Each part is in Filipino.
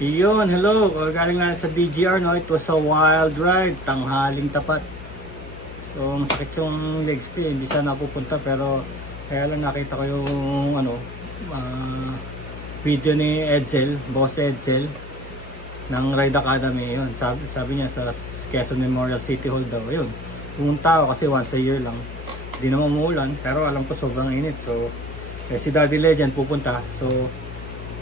Iyon, hello. Galing na sa DGR, no? It was a wild ride. Tanghaling tapat. So, masakit yung legs ko. eh. Hindi sana pupunta pero kaya lang nakita ko yung ano, ah, video ni Edsel, boss Edsel ng Ride Academy. Yun, sabi, sabi niya sa Quezon Memorial City Hall daw. Yun, pumunta ako kasi once a year lang. Hindi naman umuulan, pero alam ko sobrang init. So, eh, si Daddy Legend pupunta. So,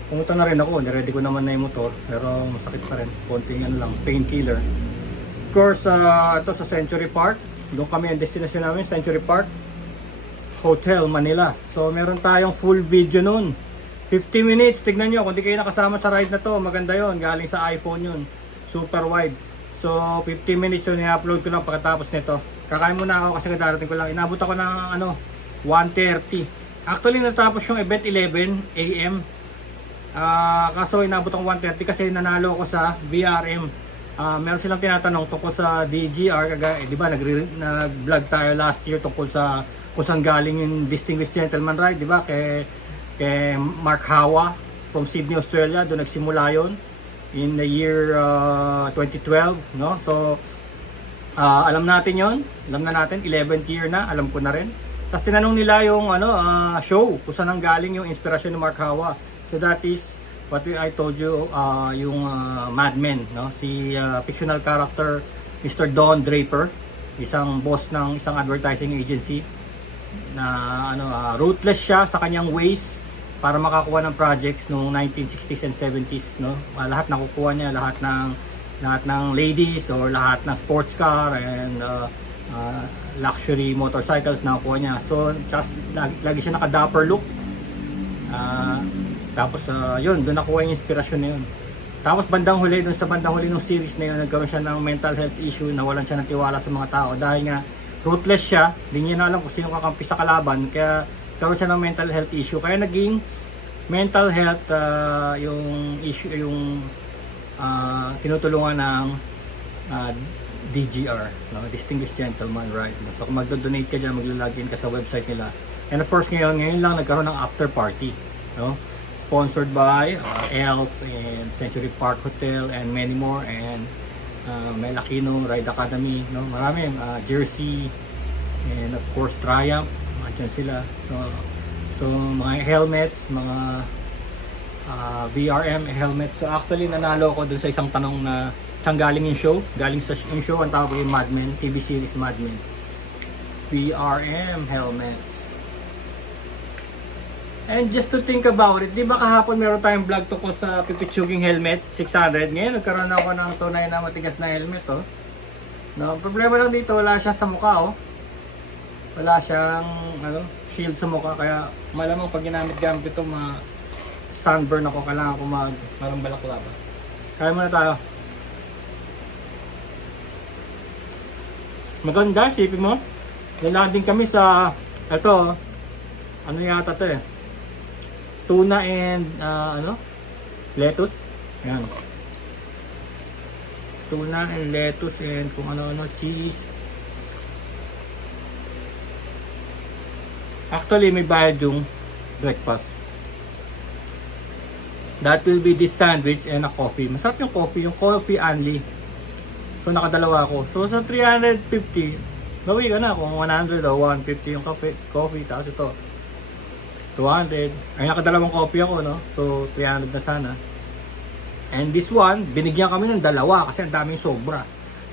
Pumunta na rin ako, niready ko naman na yung motor, pero masakit pa rin. Konting ano lang, painkiller. Of course, uh, ito sa Century Park. Doon kami ang destination namin, Century Park. Hotel, Manila. So, meron tayong full video nun. 50 minutes, tignan nyo, kung di kayo nakasama sa ride na to, maganda yon galing sa iPhone yun. Super wide. So, 50 minutes yun, i-upload ko lang pagkatapos nito. Kakain muna ako kasi darating ko lang. Inabot ako ng ano, 1.30. Actually, natapos yung event 11 a.m. Ah, kaso inabot ang 130 kasi nanalo ako sa BRM. Ah, meron silang tinatanong tungkol sa DGR, kaga, eh, di ba nag-vlog tayo last year tungkol sa kung saan galing yung Distinguished Gentleman Ride, di ba? Kay, kay Mark Hawa from Sydney, Australia, doon nagsimula yon in the year ah, 2012, no? So, Ah, alam natin yon alam na natin, 11th year na, alam ko na rin. Tapos tinanong nila yung ano, ah, show, kung saan ang galing yung inspirasyon ni Mark Hawa. So that is what we, I told you, ah, yung ah, Mad Men, no? si ah, fictional character Mr. Don Draper, isang boss ng isang advertising agency na ano, ah, ruthless siya sa kanyang ways para makakuha ng projects noong 1960s and 70s no Ah, lahat nakukuha niya lahat ng lahat ng ladies or lahat ng sports car and uh, uh, luxury motorcycles nakukuha niya so just lagi, lagi siya naka dapper look Ah, tapos uh, yun doon nakuha yung inspirasyon na yun tapos bandang huli doon sa bandang huli ng series na yun nagkaroon siya ng mental health issue nawalan siya ng tiwala sa mga tao dahil nga ruthless siya hindi niya na alam kung sino kakampi sa kalaban kaya nagkaroon siya ng mental health issue kaya naging mental health ah, yung issue yung ah, tinutulungan ng ah, DGR, no? Distinguished Gentleman Right. So kung magdo-donate ka dyan, maglalagin ka sa website nila. And of course ngayon, ngayon lang nagkaroon ng after party, no? Sponsored by uh, ELF and Century Park Hotel and many more and uh, Melakino Ride Academy, no? Marami, uh, Jersey and of course Triumph, andyan sila. So, so mga helmets, mga ah, VRM helmet. So actually nanalo ko dun sa isang tanong na saan galing yung show. Galing sa yung show, ang tawag yung Mad Men, TV series Mad Men. VRM helmets. And just to think about it, di ba kahapon meron tayong vlog tungkol sa pipichuging helmet, 600. Ngayon nagkaroon ako ng tunay na matigas na helmet, oh. No, problema lang dito, wala siya sa mukha, oh. Wala siyang, ano, shield sa mukha. Kaya malamang pag ginamit-gamit ito, ma sunburn ako. Kailangan ko mag, parang balaklava. Kaya muna tayo. Maganda, sipin mo. Nilanding kami sa, ito, ano yata to eh. Tuna and, ah, ano, lettuce. Yan. Tuna and lettuce and kung ano-ano, cheese. Actually, may bayad yung breakfast. That will be this sandwich and a coffee. Masarap yung coffee, yung coffee only. So nakadalawa ako. So sa 350, gawi ka na kung 100 o 150 yung coffee, coffee tapos ito 200. Ay nakadalawang coffee ako, no? So 300 na sana. And this one, binigyan kami ng dalawa kasi ang daming sobra.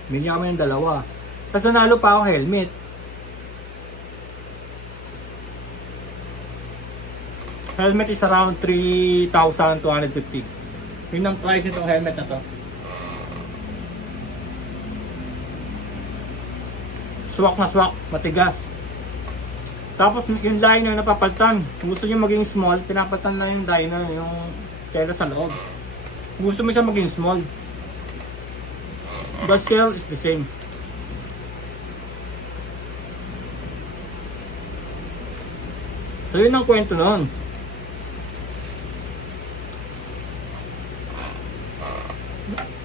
Binigyan kami ng dalawa. Tapos nanalo pa ako helmet. Helmet is around 3,250. Yun ang price nitong helmet na to. Swak na swak, matigas. Tapos yung liner na papalitan. Kung gusto nyo maging small, pinapalitan lang yung liner, yung tela sa loob. Gusto mo siya maging small. The shell is the same. So yun ang kwento nun.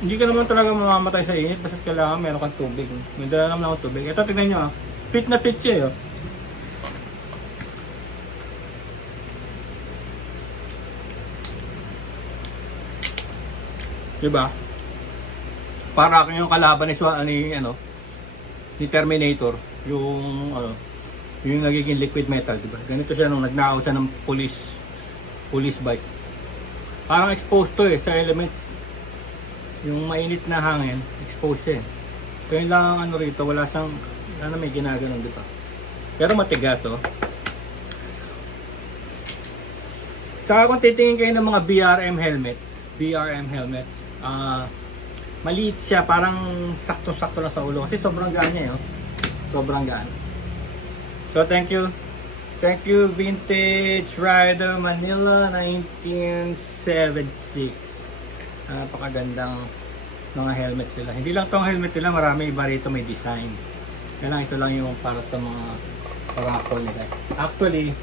Hindi ka naman talaga mamamatay sa init basta kailangan meron kang tubig. May dala naman ako tubig. Ito tignan nyo ah. Fit na fit siya eh. oh. Diba? Para kang yung kalaban ni, Swan, ni, ano, ni Terminator. Yung, ano, yung nagiging liquid metal, diba? Ganito siya nung nagnakaw siya ng police, police bike. Parang exposed to eh, sa elements. Yung mainit na hangin, exposed siya eh. Kaya lang ang ano rito, wala siyang, ano may ginaganon, di ba? Pero matigas, oh. Tsaka kung titingin kayo ng mga BRM helmets, BRM helmets, ah, maliit siya, parang sakto-sakto lang sa ulo. Kasi sobrang gaan niya, eh, oh. Sobrang gaan. So, thank you. Thank you, Vintage Rider Manila 1976. Napakagandang mga helmet sila. Hindi lang tong helmet nila, marami iba rito may design. Kaya lang ito lang yung para sa mga raffle nila. Actually,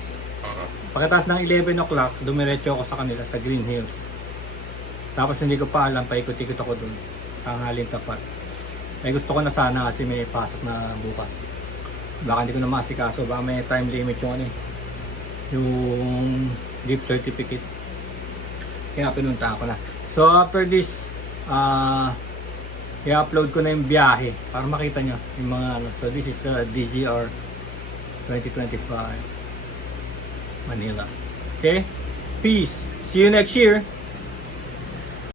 pagkatapos ng 11 o'clock, dumiretso ako sa kanila sa Green Hills. Tapos hindi ko pa alam, paikot-ikot ako dun. Tanghaling tapat. Eh gusto ko na sana kasi may pasok na bukas. Baka hindi ko na masikaso, baka may time limit yung ano eh. Yung gift certificate. Kaya pinunta ko na. So after this, ah i-upload ko na yung biyahe para makita nyo yung mga ano. So this is the DGR 2025 Manila. Okay? Peace. See you next year.